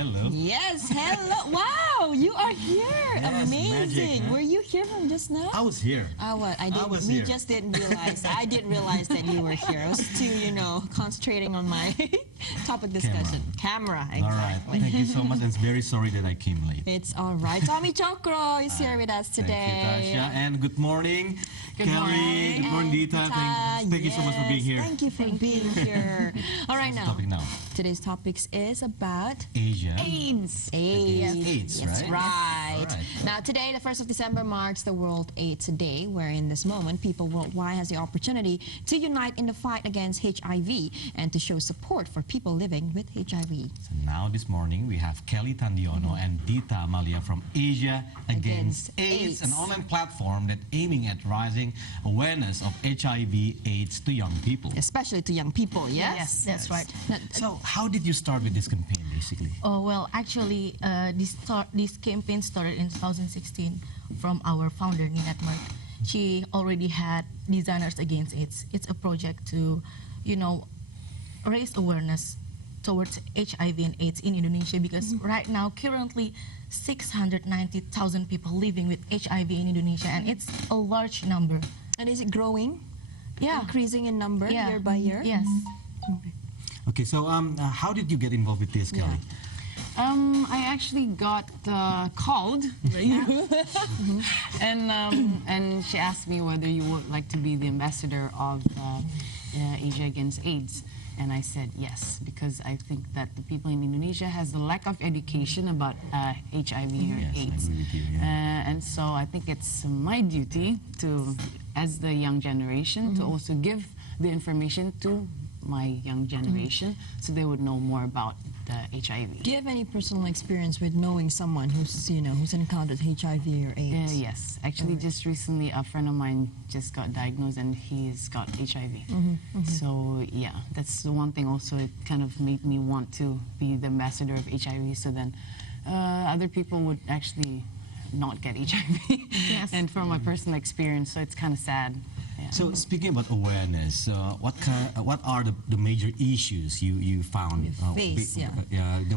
Hello. Yes, hello. Wow, you are here. Yes, Amazing. magic, huh? Were you here from just now? I was here. I didn't. was We here. just didn't realize. I didn't realize that you were here. I was too, concentrating on my topic discussion. Camera, exactly. All right. Thank you so much. And very sorry that I came late. It's all right. Tommy Chokro is here with us today. Thank you, Tasha. And good morning, Good Kelly. morning. Good morning, Dita. Thank you so much for being here. Thank you for being here. All right, What's the now. topic now? Today's topics is about Asia. AIDS. AIDS, That's right? right. All right. Now, today, the 1st of December, marks the World AIDS Day, where in this moment, people worldwide has the opportunity to unite in the fight against HIV and to show support for people living with HIV. So now this morning we have Kelly Tandiono and Dita Amalia from Asia Against AIDS, an online platform that aiming at raising awareness of HIV/AIDS to young people. Especially to young people, yes? Yes, that's right. Now, So how did you start with this campaign, basically? Oh, well, actually, this campaign started in 2016 from our founder, Ninette Mark. She already had Designers Against AIDS. It's a project to, raise awareness towards HIV and AIDS in Indonesia, because right now, currently, 690,000 people living with HIV in Indonesia, and it's a large number. and is it growing? Yeah. Increasing in number Yeah. year by year? Yes. Okay, so how did you get involved with this, Kelly? I actually got called, and she asked me whether you would like to be the ambassador of Asia Against AIDS, and I said yes, because I think that the people in Indonesia has the lack of education about HIV or Yes, I AIDS, agree with you, yeah. and so I think it's my duty to, as the young generation, to also give the information to my young generation, so they would know more about the HIV. Do you have any personal experience with knowing someone who's, who's encountered HIV or AIDS? Yes, actually, just recently, a friend of mine just got diagnosed, and he's got HIV. So yeah, that's the one thing. Also, it kind of made me want to be the ambassador of HIV, so then other people would actually not get HIV. Yes. And from my personal experience, so it's kind of sad. Yeah. So speaking about awareness, what are the major issues you found? You face,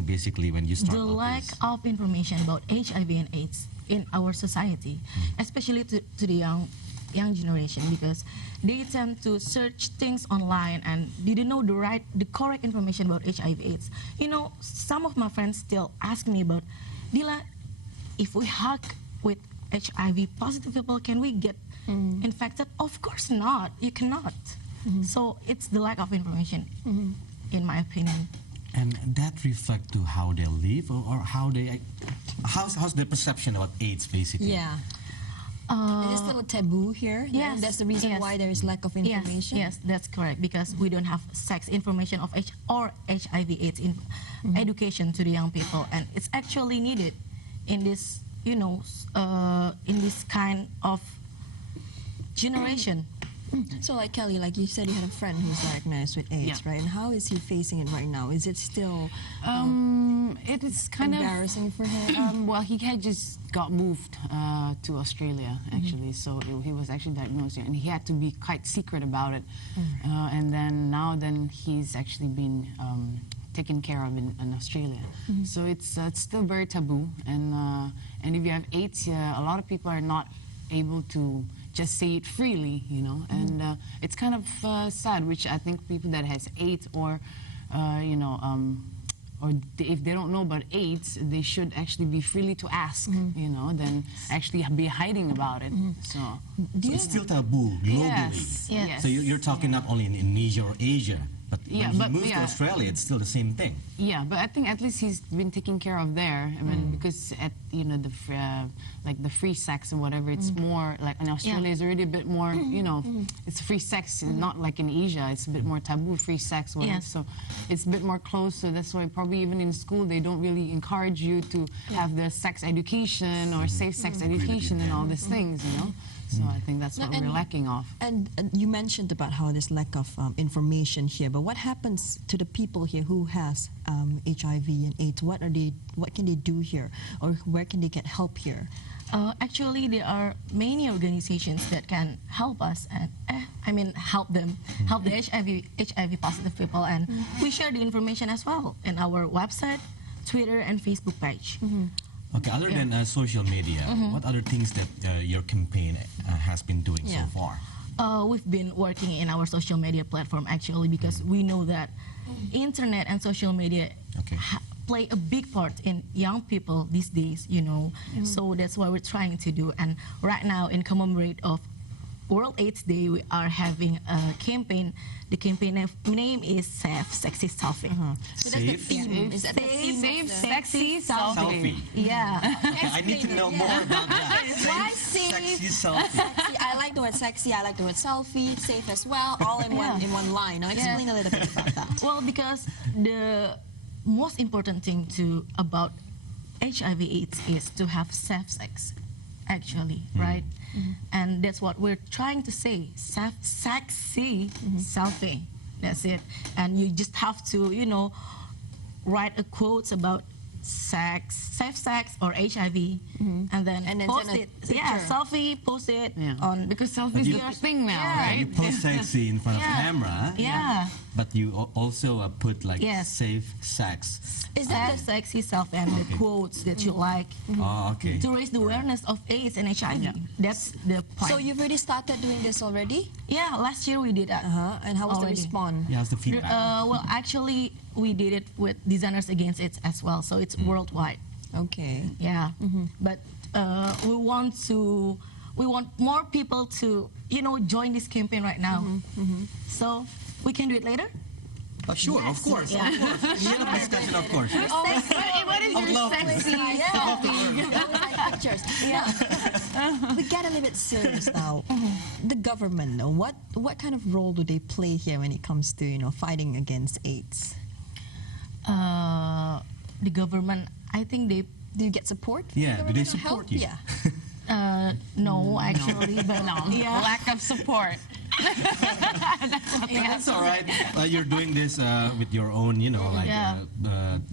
basically when you start The off lack this? of information about HIV and AIDS in our society, especially to the young generation, because they tend to search things online and they don't know the correct information about HIV/AIDS. Some of my friends still ask me about, Dila, if we hug with HIV positive people, can we get infected? Of course not. You cannot. So it's the lack of information, in my opinion. And that reflect to how they live, or how they, how's their perception about AIDS, basically? Yeah. Is it still a taboo here? Yes. That's the reason why there is lack of information? Yes, that's correct, because we don't have sex information of HIV/AIDS in education to the young people, and it's actually needed in this, in this kind of generation. So like Kelly, like you said, you had a friend who's diagnosed with AIDS, Yeah. right? And how is he facing it right now? Is it still It is kind embarrassing for him? well, he had just got moved to Australia, actually, so he was actually diagnosed, and he had to be quite secret about it. And then he's actually been taken care of in Australia. So it's still very taboo, and if you have AIDS, a lot of people are not able to just say it freely, and it's kind of sad, which I think people that has AIDS or if they don't know about AIDS, they should actually be freely to ask, than actually be hiding about it. So It's still taboo globally. yes, Yes. yes. So you're talking not only in Indonesia or Asia, but Yeah, when but- you move to yeah. Australia, it's still the same thing. Yeah, but I think at least he's been taken care of there. I mean, because at like the free sex or whatever, it's more like in Australia is already a bit more. It's free sex, not like in Asia. It's a bit more taboo, free sex, whatever. Yes. So it's a bit more close. So that's why probably even in school they don't really encourage you to have the sex education or safe sex education and all these things. So I think that's what we're lacking of. And you mentioned about how there's lack of information here, but what happens to the people here who has HIV and AIDS? What can they do here, or where can they get help here? Actually, there are many organizations that can help us and help them, help the HIV positive people, and we share the information as well in our website, Twitter and Facebook page. Okay, other than social media, what other things that your campaign has been doing so far? We've been working in our social media platform actually because we know that internet and social media play a big part in young people these days, you know. So that's what we're trying to do. And right now, in commemorate of World AIDS Day, we are having a campaign. The campaign name is Safe Sexy Selfie. So that's the theme. Is that the theme? Safe, sexy, selfie. Yeah. Okay, I need to know more about that. Why Safe, safe? sexy selfie. Sexy. I like the word sexy. I like the word selfie. Safe as well. All in one line. Now explain a little bit about that. Well, because the most important thing about HIV/AIDS is to have safe sex, actually, right? And that's what we're trying to say. Sexy selfie. That's it. And you just have to, you know, write a quotes about sex, safe sex or HIV, and then post send a it. picture. Yeah, selfie, post it on. Because selfies you- are the thing now, Yeah. You right? post sexy in front of camera, Yeah. but you also put like Yes. safe sex. Is that the sexy self and the quotes that you like Oh, okay. to raise the awareness of AIDS and HIV? That's the point. So you've already started doing this already? Yeah, last year we did that. And how was the Already. response? Yeah, how's the feedback? Well, actually, we did it with Designers Against AIDS as well, so it's worldwide. Okay. Yeah, but we want more people to, you know, join this campaign right now. So we can do it later. Sure, of course, of course. We have a discussion, of course. What is your love to. sexy selfie? Pictures. We get a little bit serious now. The government, what kind of role do they play here when it comes to, you know, fighting against AIDS? The government, I think they. Do you get support? from Yeah, the do they government or support help? you? Yeah. No, actually, but yeah. Lack of support. That's all right. You're doing this with your own, you know, like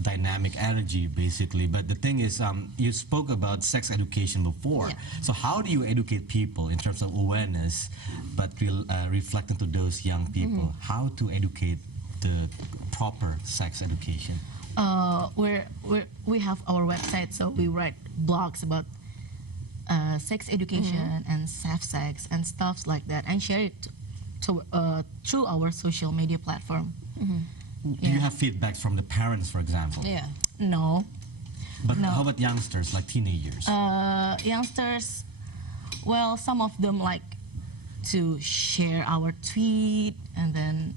dynamic energy, basically. But the thing is, you spoke about sex education before. Yeah. So how do you educate people in terms of awareness, but reflecting to those young people? How to educate the proper sex education? We have our website, so we write blogs about sex education and safe sex and stuff like that, and share it through our social media platform. Do you have feedbacks from the parents, for example? Yeah. No, But how about youngsters, like teenagers? youngsters. Well, some of them like to share our tweet, and then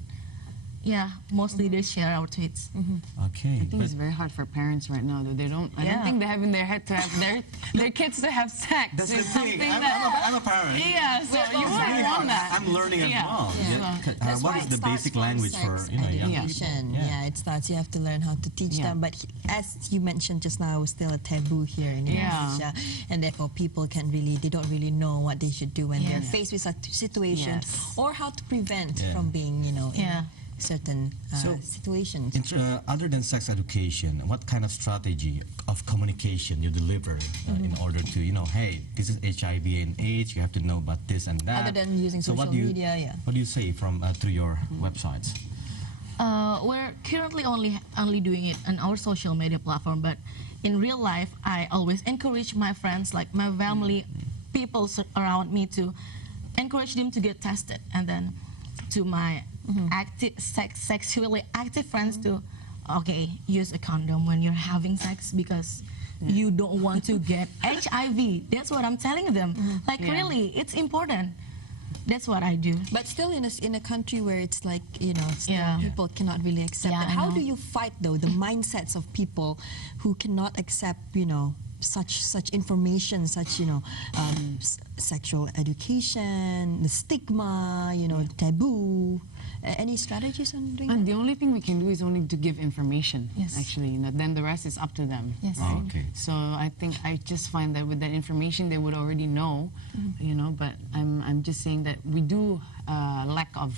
mostly they share our tweets. Okay. I think it's very hard for parents right now. Though they don't. I don't think they have in their head to have their kids to have sex. That's the It's thing. something I'm a parent. Yeah, so you It's might really want hard. that. I'm learning as well. That's What why is it the starts basic from language for sex young people? education. Yeah, it starts. You have to learn how to teach them. But as you mentioned just now, it was still a taboo here in Indonesia, and therefore people they don't really know what they should do when they're faced with such situations, or how to prevent from being, you know, in certain situations. Other than sex education, what kind of strategy of communication you deliver in order to, you know, hey, this is HIV and AIDS, you have to know about this and that. Other than using social media, What do you say through your websites? We're currently only doing it on our social media platform, but in real life, I always encourage my friends, like my family, people around me, to encourage them to get tested, and then to my sexually active friends to, use a condom when you're having sex because you don't want to get HIV. That's what I'm telling them. Like really, it's important. That's what I do. But still in a country where it's like, you know, still people cannot really accept it. I How know. do you fight, though, the mindsets of people who cannot accept, you know, such information, such, you know, sexual education, the stigma, you know, taboo? Any strategies on doing And that? the only thing we can do is only to give information. Yes. Actually, you know, then the rest is up to them. Yes. Oh, okay. So I think I just find that with that information they would already know, you know. But I'm just saying that we do lack of.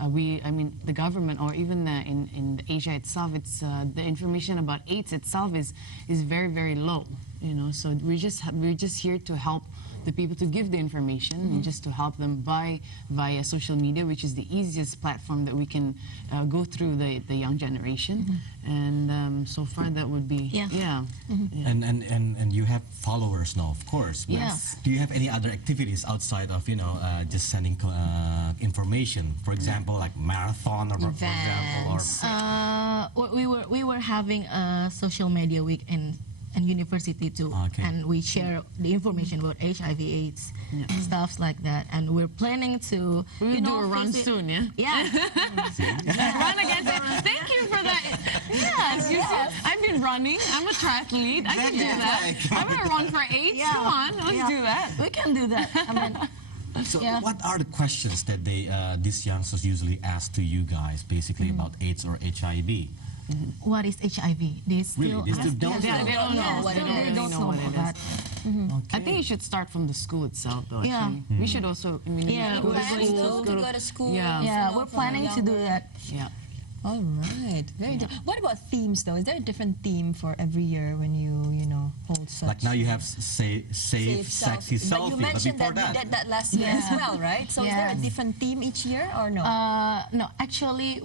I mean, the government or even in Asia itself, it's the information about AIDS itself is very, very low. You know, so we're just here to help the people to give the information and just to help them via social media, which is the easiest platform that we can go through the young generation. And so far that would be, And you have followers now, of course. But Yes. do you have any other activities outside of, just sending information? For example, like marathon, or for example, or We were having a social media week in university too, Okay. and we share the information about HIV/AIDS, stuffs like that, and we're planning to we'll do a run visit- soon, yeah? Yeah. Run against it. Thank you for that. Yes, you see, I've been running. I'm a triathlete. I can do that. I'm gonna run for AIDS. Come on, let's do that. We can do that. I mean, So Yeah. what are the questions that these youngsters usually ask to you guys, basically about AIDS or HIV? what is HIV? They still Really? They still ask- don't yeah, know. They don't know what it still is. they don't know know what it that. is. I think it should start from the school itself, though. Yeah. Actually, we should also. I mean, Yeah, go to plans schools, to go to school. Yeah. Yeah, we're planning to do that. Yeah. All right. Very good. What about themes, though? Is there a different theme for every year when you hold such? Like now you have safe, sexy But selfie. you mentioned before that you did that last year as well, right? So is there a Yes. different theme each year or no? No, actually,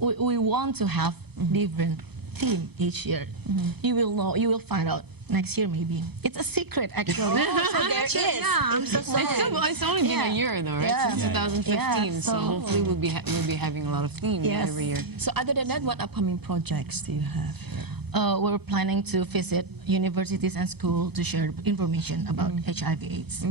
we want to have different theme each year. You will know. You will find out next year maybe. It's a secret actually. so there is. Yeah, I'm so sorry. It's only been a year, though, right? Yeah. Since 2015. Yeah, So so- hopefully we'll be having a lot of themes Yes. every year. So other than that, what upcoming projects do you have? We're planning to visit universities and school to share information about HIV/AIDS.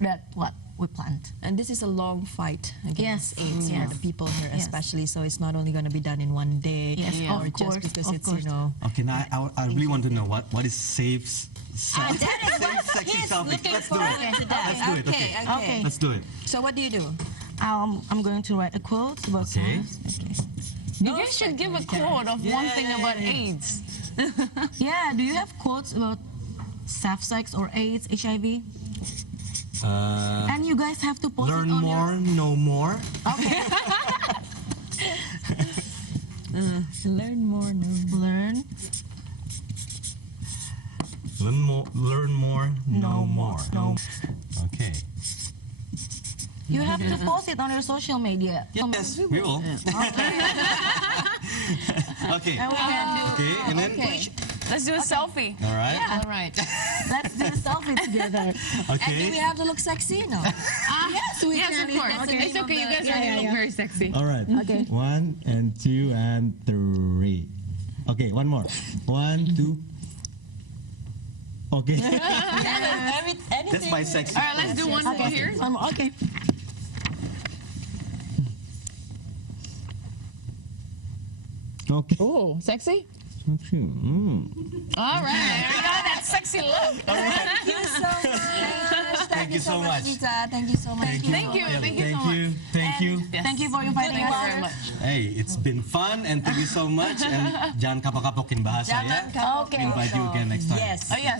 That's what we planned. And this is a long fight against Yes. AIDS for Yes. the people here, Yes. especially. So it's not only going to be done in one day, Yes, or of just course, because of it's course. Okay, now I really want to know what is safe, That is what sexy he's selfie. looking Let's do forward it. to that. Let's do it. Okay. Okay. Let's do it. So what do you do? I'm going to write a quote about Okay. science. You guys should give a quote of one thing about AIDS. Yeah, do you have quotes about safe sex or AIDS, HIV? And you guys have to post Learn it on more, know more. Learn more, no. Learn. Learn more, know more. No. Okay. You have to post it on your social media. Yes, we will. Okay. Okay, and then. Let's do a selfie. All right. All right. Let's do a selfie together. And do we Okay. have to look sexy? No. Yes, we Yes, can. of course. That's the It's name okay. You of the- guys yeah, already yeah, look yeah. very sexy. All right. Okay. 1 and 2 and 3. Okay, one more. 1, 2. Okay. That's my sexy. All right, let's do one more here. Okay. Okay. Oh, sexy. Mm. All right. There we go. That sexy look. Thank you so much. Thank you so much. Rita. Thank you so much. Thank you. Thank you. Kelly. Thank you so much. Thank you. Thank you for inviting Thank you us. very much. Hey, it's been fun and thank you so much. And jangan kapok-kapokin bahasa ya. Jangan kapok. Okay. Invite you again next time. Yes. Oh, yes.